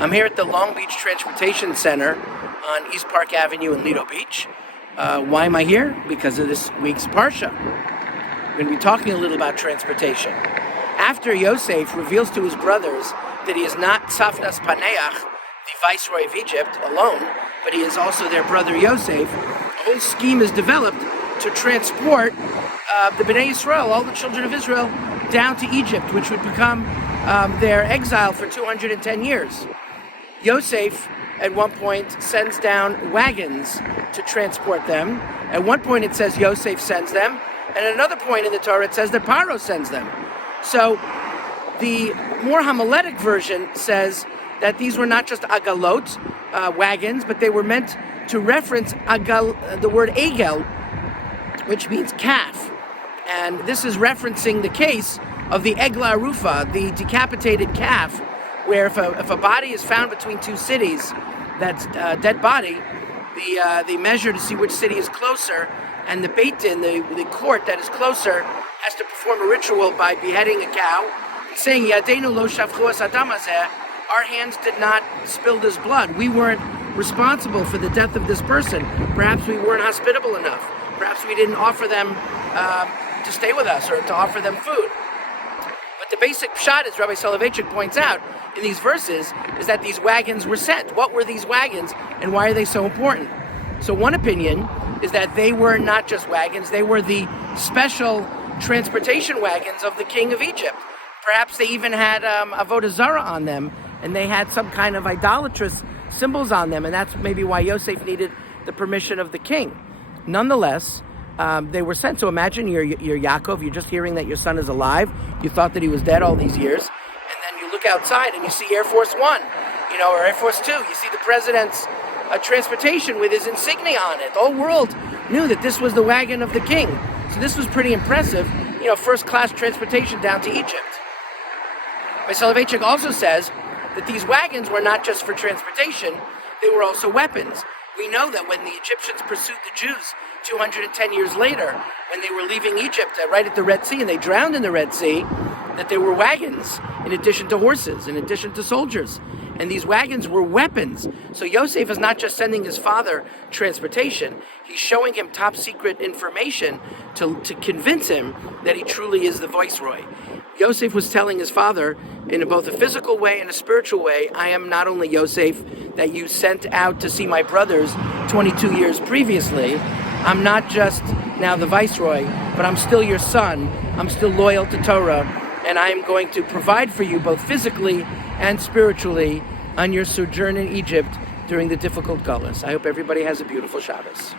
I'm here at the Long Beach Transportation Center on East Park Avenue in Lido Beach. Why am I here? Because of this week's Parsha. We're going to be talking a little about transportation. After Yosef reveals to his brothers that he is not Tzafnas Paneach, the viceroy of Egypt, alone, but he is also their brother Yosef, a whole scheme is developed to transport the Bnei Yisrael, all the children of Israel, down to Egypt, which would become their exile for 210 years. Yosef, at one point, sends down wagons to transport them. At one point, it says Yosef sends them, and at another point in the Torah, it says that Paro sends them. So, the more homiletic version says that these were not just agalot, wagons, but they were meant to reference the word egel, which means calf. And this is referencing the case of the egla arufa, the decapitated calf, where if a body is found between two cities, that's a dead body, they measure to see which city is closer, and the Beit Din, the court that is closer, has to perform a ritual by beheading a cow, saying, Yadeinu lo shavchu es adam hazeh, our hands did not spill this blood. We weren't responsible for the death of this person. Perhaps we weren't hospitable enough. Perhaps we didn't offer them to stay with us or to offer them food. But the basic pshat, as Rabbi Soloveitchik points out in these verses, is that these wagons were sent. What were these wagons, and why are they so important? So one opinion is that they were not just wagons, they were the special transportation wagons of the king of Egypt. Perhaps they even had avodah zarah on them, and they had some kind of idolatrous symbols on them, and that's maybe why Yosef needed the permission of the king. Nonetheless, they were sent. So imagine you're Yaakov, you're just hearing that your son is alive. You thought that he was dead all these years. And then you look outside and you see Air Force One, or Air Force Two. You see the president's transportation with his insignia on it. The whole world knew that this was the wagon of the king. So this was pretty impressive, first-class transportation down to Egypt. But Soloveitchik also says that these wagons were not just for transportation, they were also weapons. We know that when the Egyptians pursued the Jews 210 years later, when they were leaving Egypt right at the Red Sea, and they drowned in the Red Sea, that there were wagons in addition to horses, in addition to soldiers. And these wagons were weapons. So Yosef is not just sending his father transportation, he's showing him top secret information to convince him that he truly is the viceroy. Yosef was telling his father, in both a physical way and a spiritual way, I am not only Yosef that you sent out to see my brothers 22 years previously, I'm not just now the viceroy, but I'm still your son, I'm still loyal to Torah, and I am going to provide for you both physically and spiritually on your sojourn in Egypt during the difficult gullahs. I hope everybody has a beautiful Shabbos.